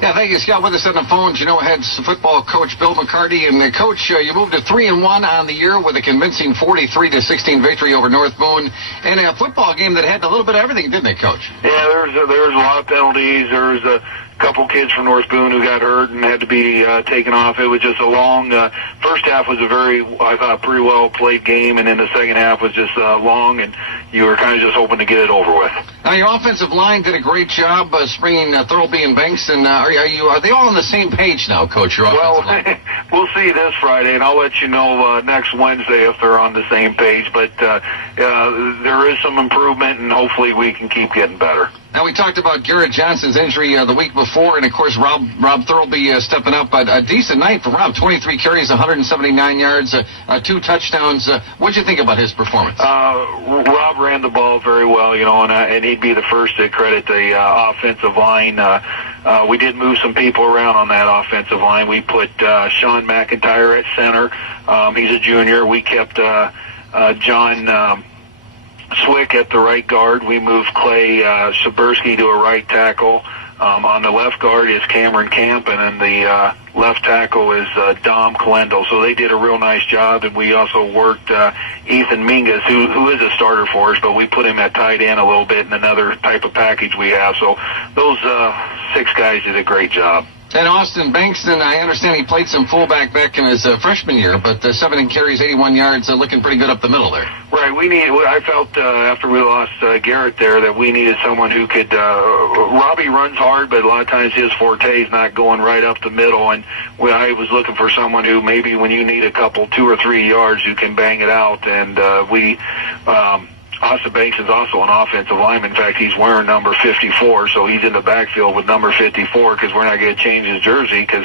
Yeah, thank you, Scott. With us on the phone, Genoa heads football coach Bill McCarty. And Coach, you moved to 3-1 on the year with a convincing 43-16 victory over North Boone, and a football game that had a little bit of everything, didn't it, Coach? Yeah, there was a lot of penalties. There was a couple kids from North Boone who got hurt and had to be taken off. It was just a long first half was a very, I thought, pretty well played game, and then the second half was just long, and you were kind of just hoping to get it over with. Now, your offensive line did a great job springing Thurlby and Bankston. Are they all on the same page now, Coach? Your Well, line? we'll see this Friday, and I'll let you know next Wednesday if they're on the same page. But there is some improvement, and hopefully we can keep getting better. Now, we talked about Garrett Johnson's injury the week before, and, of course, Rob Thurlby stepping up. A decent night for Rob, 23 carries, 179 yards, 2 touchdowns. What'd you think about his performance? Rob ran the ball very well, and he'd be the first to credit the offensive line. We did move some people around on that offensive line. We put Sean McIntyre at center. He's a junior. We kept John Swick at the right guard. We moved Clay Sabursky to a right tackle. On the left guard is Cameron Camp, and then the left tackle is Dom Calendo. So they did a real nice job, and we also worked Ethan Mingus, who is a starter for us, but we put him at tight end a little bit in another type of package we have. So those 6 guys did a great job. And Austin Bankston, I understand he played some fullback back in his freshman year, but 7 carries, 81 yards, looking pretty good up the middle there. Right. I felt after we lost Garrett there that we needed someone who could. Robbie runs hard, but a lot of times his forte is not going right up the middle. And I was looking for someone who maybe when you need a couple, 2 or 3 yards, you can bang it out. And Austin Banks is also an offensive lineman. In fact, he's wearing number 54, so he's in the backfield with number 54 because we're not going to change his jersey because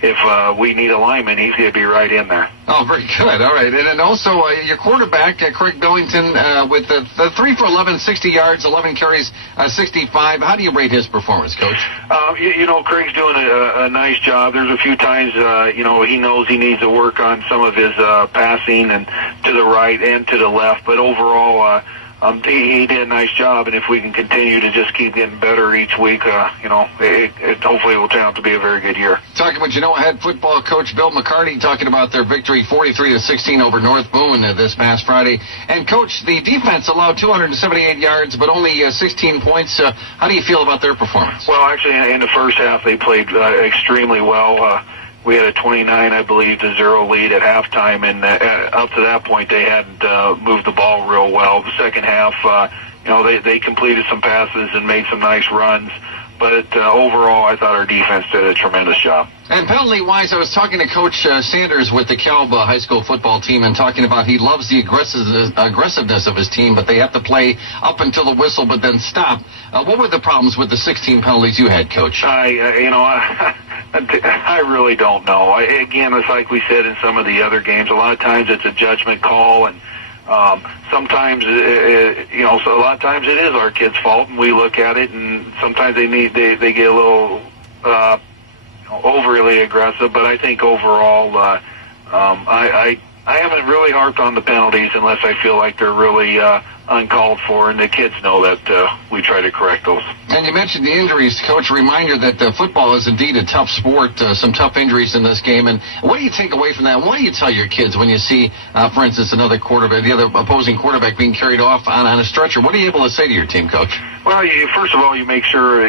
if we need a lineman, he's going to be right in there. Oh, very good. All right. And then also your quarterback, Craig Billington, with the 3 for 11, 60 yards, 11 carries, 65. How do you rate his performance, Coach? Craig's doing a nice job. There's a few times, he knows he needs to work on some of his passing and to the right and to the left, but overall, he did a nice job, and if we can continue to just keep getting better each week, it hopefully will turn out to be a very good year. Talking with Genoa head football coach Bill McCarty, talking about their victory 43-16 over North Boone this past Friday. And, Coach, the defense allowed 278 yards, but only 16 points. How do you feel about their performance? Well, actually, in the first half, they played extremely well. We had a 29, I believe, to 0 lead at halftime, and up to that point, they hadn't moved the ball real well. The second half, they completed some passes and made some nice runs. But overall, I thought our defense did a tremendous job. And penalty-wise, I was talking to Coach Sanders with the Calb high school football team and talking about he loves the aggressiveness of his team, but they have to play up until the whistle but then stop. What were the problems with the 16 penalties you had, Coach? I really don't know. Again, it's like we said in some of the other games. A lot of times it's a judgment call, and sometimes, so a lot of times it is our kids' fault, and we look at it, and sometimes they get a little overly aggressive. But I think overall, I haven't really harped on the penalties unless I feel like they're really uncalled for, and the kids know that we try to correct those. And you mentioned the injuries, Coach. A reminder that football is indeed a tough sport, some tough injuries in this game. And what do you take away from that? What do you tell your kids when you see, for instance, the other opposing quarterback being carried off on a stretcher? What are you able to say to your team, Coach? Well, first of all, you make sure,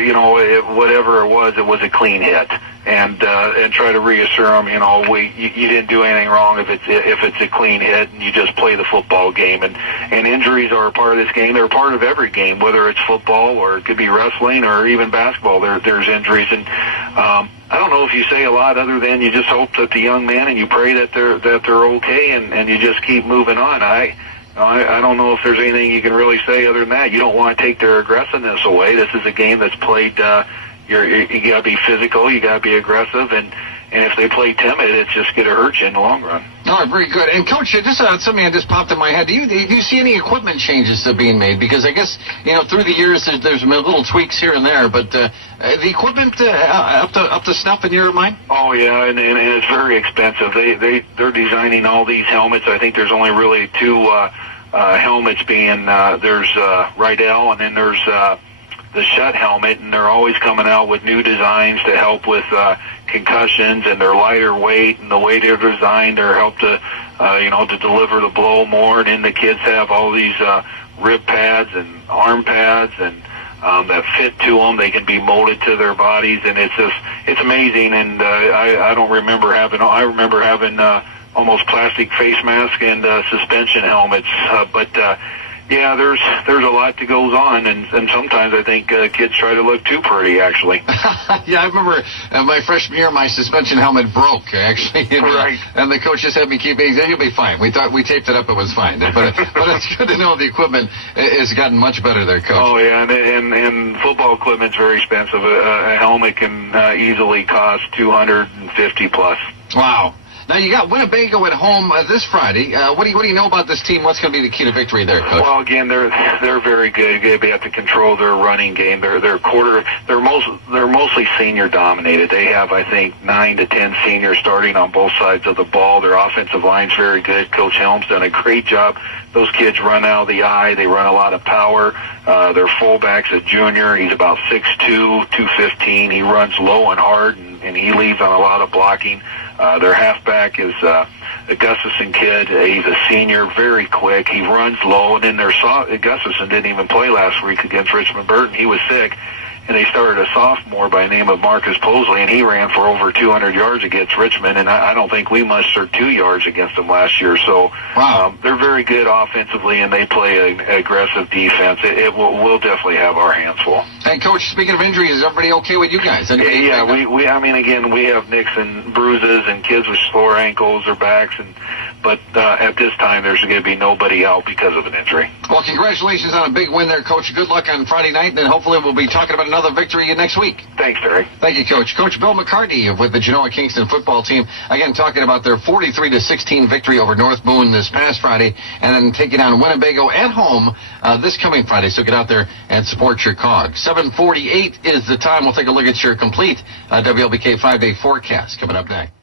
whatever it was a clean hit. And try to reassure them, you didn't do anything wrong if it's a clean hit, and you just play the football game. And injuries are a part of this game. They're a part of every game, whether it's football or it could be wrestling or even basketball. There's injuries, and I don't know if you say a lot other than you just hope that the young man and you pray that they're okay, and you just keep moving on. I don't know if there's anything you can really say other than that. You don't want to take their aggressiveness away. This is a game that's played. You got to be physical, you got to be aggressive, and if they play timid, it's just going to hurt you in the long run. All right, very good. And, Coach, something that just popped in my head. Do you see any equipment changes being made? Because I guess, through the years, there's been little tweaks here and there, but the equipment up to snuff in your mind? Oh, yeah, and it's very expensive. They're designing all these helmets. I think there's only really 2 helmets being, there's Rydell, and then there's shut helmet, and they're always coming out with new designs to help with concussions, and they're lighter weight, and the way they're designed, they're help to to deliver the blow more. And then the kids have all these rib pads and arm pads and that fit to them. They can be molded to their bodies, and it's amazing. And I remember having almost plastic face mask and suspension helmets, but yeah, there's a lot that goes on, and sometimes I think kids try to look too pretty, actually. Yeah, I remember my freshman year, my suspension helmet broke, actually. And, right. And the coach just had me keep it. You'll be fine. We thought we taped it up. It was fine. But it's good to know the equipment has gotten much better there, Coach. Oh, yeah, and football equipment's very expensive. A helmet can easily cost $250 plus. Wow. Now, you got Winnebago at home this Friday. What do you know about this team? What's going to be the key to victory there, Coach? Well, again, they're very good. They have to control their running game. They're mostly senior dominated. They have, I think, 9 to 10 seniors starting on both sides of the ball. Their offensive line's very good. Coach Helm's done a great job. Those kids run out of the eye. They run a lot of power. Their fullback's a junior. He's about 6'2", 215. He runs low and hard, and he leads on a lot of blocking. Their halfback is a Gustafson kid. He's a senior, very quick. He runs low, and then Gustafson didn't even play last week against Richmond Burton. He was sick, and they started a sophomore by the name of Marcus Posley, and he ran for over 200 yards against Richmond, and I don't think we mustered 2 yards against them last year. So wow. They're very good offensively, and they play an aggressive defense. We'll definitely have our hands full. Hey, Coach, speaking of injuries, is everybody okay with you guys? Yeah, we have nicks and bruises and kids with sore ankles or backs, but at this time there's going to be nobody out because of an injury. Well, congratulations on a big win there, Coach. Good luck on Friday night, and hopefully we'll be talking about another victory next week. Thanks, Terry. Thank you, Coach. Coach Bill McCarty with the Genoa-Kingston football team, again talking about their 43-16 victory over North Boone this past Friday, and then taking on Winnebago at home this coming Friday. So get out there and support your cog. 7:48 is the time. We'll take a look at your complete WLBK 5-day forecast coming up next.